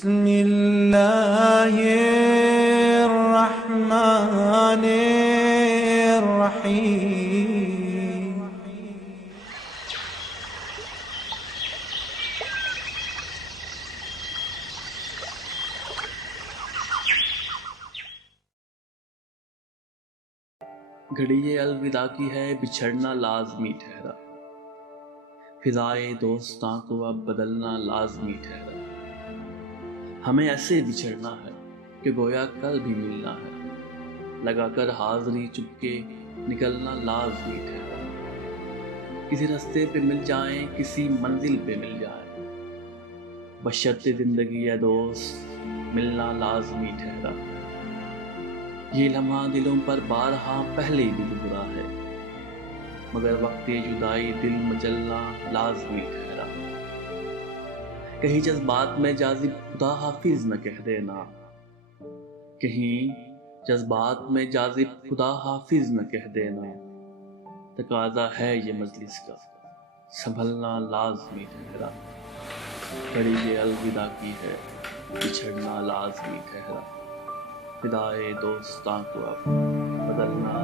بسم اللہ الرحمن الرحیم۔ گھڑی الوداع کی ہے بچھڑنا لازمی ٹھہرا، فضائے دوستاں کو اب بدلنا لازمی ٹھہرا۔ ہمیں ایسے بچھڑنا ہے کہ گویا کل بھی ملنا ہے، لگا کر حاضری چپکے نکلنا لازمی ٹھہرا۔ کسی رستے پہ مل جائیں، کسی منزل پہ مل جائیں، بشرط زندگی ہے دوست ملنا لازمی ٹھہرا۔ یہ لمحہ دلوں پر بارہا پہلے بھی گزرا ہے، مگر وقت جدائی دل مچلنا لازمی ٹھہرا۔ کہیں جذبات میں جازب خدا حافظ نہ کہہ دینا، کہیں جذبات میں جازب خدا حافظ نہ کہہ دینا، تقاضا ہے یہ مجلس کا سنبھلنا لازمی ٹھہرا۔ گھڑی یہ الوداع کی ہے بچھڑنا لازمی ٹھہرا، فدائے دوستاں کو اب بدلنا